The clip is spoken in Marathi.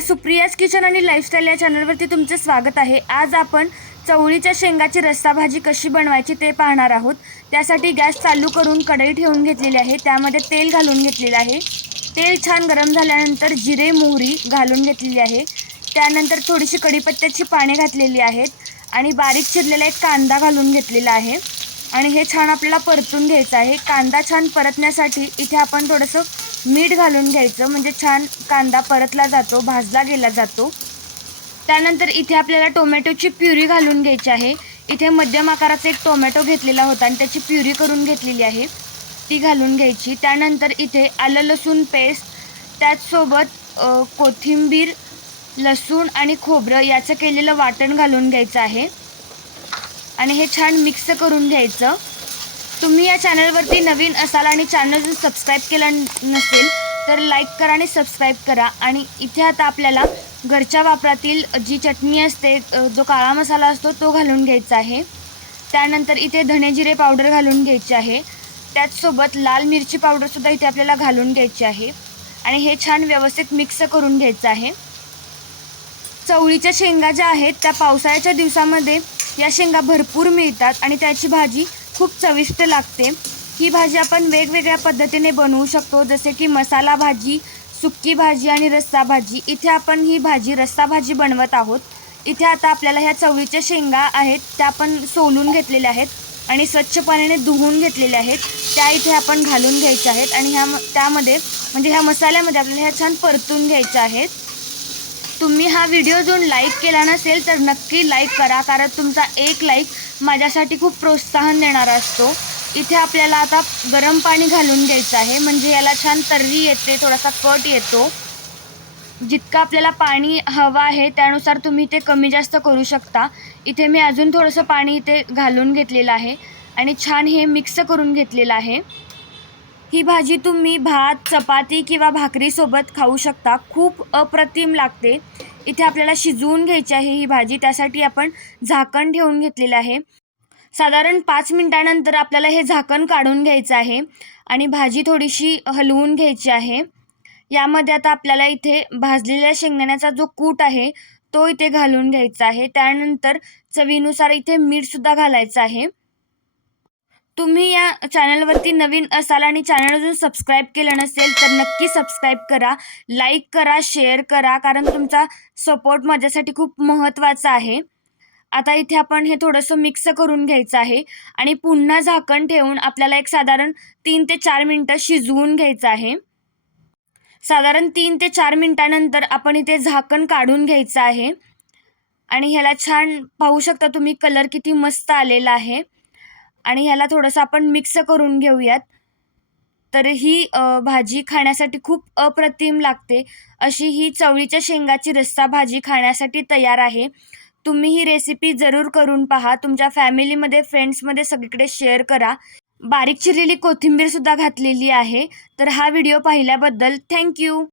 सुप्रियाज किचन आणि लाईफस्टाईल या चॅनलवरती तुमचे स्वागत आहे। आज आपण चवळीच्या शेंगाची रस्सा भाजी कशी बनवायची ते पाहणार आहोत। त्यासाठी गॅस चालू करून कढई ठेवून घेतलेली आहे। त्यामध्ये तेल घालून घेतलेले आहे। तेल छान गरम झाल्यानंतर जिरे मोहरी घालून घेतलेली आहे। त्यानंतर थोडीशी कढीपत्त्याची पाने घातलेली आहेत आणि बारीक चिरलेला एक कांदा घालून घेतलेला आहे आणि हे छान आपल्याला परतून घ्यायचं आहे। कांदा छान परतण्यासाठी इथे आपण थोडंसं मीठ घालून घ्यायचं, म्हणजे छान कांदा परतला जातो, भाजला गेला जातो। त्यानंतर इथे आपल्याला टोमॅटोची प्युरी घालून घ्यायची आहे। इथे मध्यम आकाराचा एक टोमॅटो घेतलेला होता आणि त्याची प्युरी करून घेतलेली आहे, ती घालून घ्यायची। त्यानंतर इथे आलं लसूण पेस्ट, त्याचसोबत कोथिंबीर, लसूण आणि खोबरं याचं केलेलं वाटण घालून घ्यायचं आहे आणि हे छान मिक्स करून घ्यायचं। तुम्ही या चॅनलवरती नवीन असाल आणि चॅनल जर सबस्क्राईब केलं नसेल तर लाईक करा आणि सबस्क्राईब करा। आणि इथे आता आपल्याला घरच्या वापरातील जी चटणी असते, जो काळा मसाला असतो तो घालून घ्यायचा आहे। त्यानंतर इथे धने जिरे पावडर घालून घ्यायची आहे। त्याचसोबत लाल मिरची पावडरसुद्धा इथे आपल्याला घालून घ्यायची आहे आणि हे छान व्यवस्थित मिक्स करून घ्यायचं आहे। चवळीच्या शेंगा ज्या आहेत त्या पावसाळ्याच्या दिवसामध्ये या शेंगा भरपूर मिळतात आणि त्याची भाजी खूप चविष्ट लागते। ही भाजी आपण वेगवेगळ्या पद्धतीने बनवू शकतो, जसे की मसाला भाजी, सुक्की भाजी आणि रस्सा भाजी। इथे आपण ही भाजी रस्सा भाजी बनवत आहोत। इथे आता आपल्याला ह्या चवळीच्या शेंगा आहेत त्या आपण सोलून घेतलेल्या आहेत आणि स्वच्छ पाण्याने धुवून घेतलेल्या आहेत, त्या इथे आपण घालून घ्यायच्या आहेत आणि त्यामध्ये म्हणजे ह्या मसाल्यामध्ये आपल्याला ह्या छान परतून घ्यायच्या आहेत। तुम्ही हा व्हिडिओ जो लाईक केला नसेल तर नक्की लाईक करा, कारण तुमचा एक लाईक माझ्यासाठी खूप प्रोत्साहन देणारा असतो। इथे आपल्याला आता गरम पाणी घालून घ्यायचं आहे, म्हणजे याला छान तर्री येते, थोडासा कट येतो। जितकं आपल्याला पाणी हवं आहे त्यानुसार तुम्ही ते कमी जास्त करू शकता। इथे मी अजून थोडंसं पाणी इथे घालून घेतलेलं आहे आणि छान हे मिक्स करून घेतलेलं आहे। ही भाजी तुम्ही भात, चपाती किंवा भाकरीसोबत खाऊ शकता, खूप अप्रतिम लागते। इथे आपल्याला शिजवून घ्यायची आहे ही भाजी, त्यासाठी आपण झाकण ठेवून घेतलेलं आहे। साधारण 5 मिनिटानंतर आपल्याला हे झाकण काढून घ्यायचं आहे आणि भाजी थोडीशी हलवून घ्यायची आहे। यामध्ये आता आपल्याला इथे भाजलेल्या शेंगदाण्याचा जो कूट आहे तो इथे घालून घ्यायचा आहे। त्यानंतर चवीनुसार इथे मीठसुद्धा घालायचं आहे। तुम्ही या चॅनलवरती नवीन असाल आणि चॅनल अजून सबस्क्राईब केलं नसेल तर नक्की सबस्क्राईब करा, लाईक करा, शेअर करा, कारण तुमचा सपोर्ट माझ्यासाठी खूप महत्त्वाचा आहे। आता इथे आपण हे थोडंसं मिक्स करून घ्यायचं आहे आणि पुन्हा झाकण ठेवून आपल्याला एक साधारण 3 ते 4 मिनटं शिजवून घ्यायचं आहे। साधारण 3 ते 4 मिनिटानंतर आपण इथे झाकण काढून घ्यायचं आहे आणि ह्याला छान पाहू शकता तुम्ही, कलर किती मस्त आलेला आहे आणि ह्याला थोडंसं आपण मिक्स करून घेऊयात। तर ही भाजी खाण्यासाठी खूप अप्रतिम लागते। अशी ही चवळीच्या शेंगाची रस्सा भाजी खाण्यासाठी तयार आहे। तुम्ही ही रेसिपी जरूर करून पहा, तुमच्या फॅमिलीमध्ये, फ्रेंड्समध्ये सगळीकडे शेअर करा। बारीक चिरलेली कोथिंबीरसुद्धा घातलेली आहे। तर हा व्हिडिओ पाहिल्याबद्दल थँक्यू।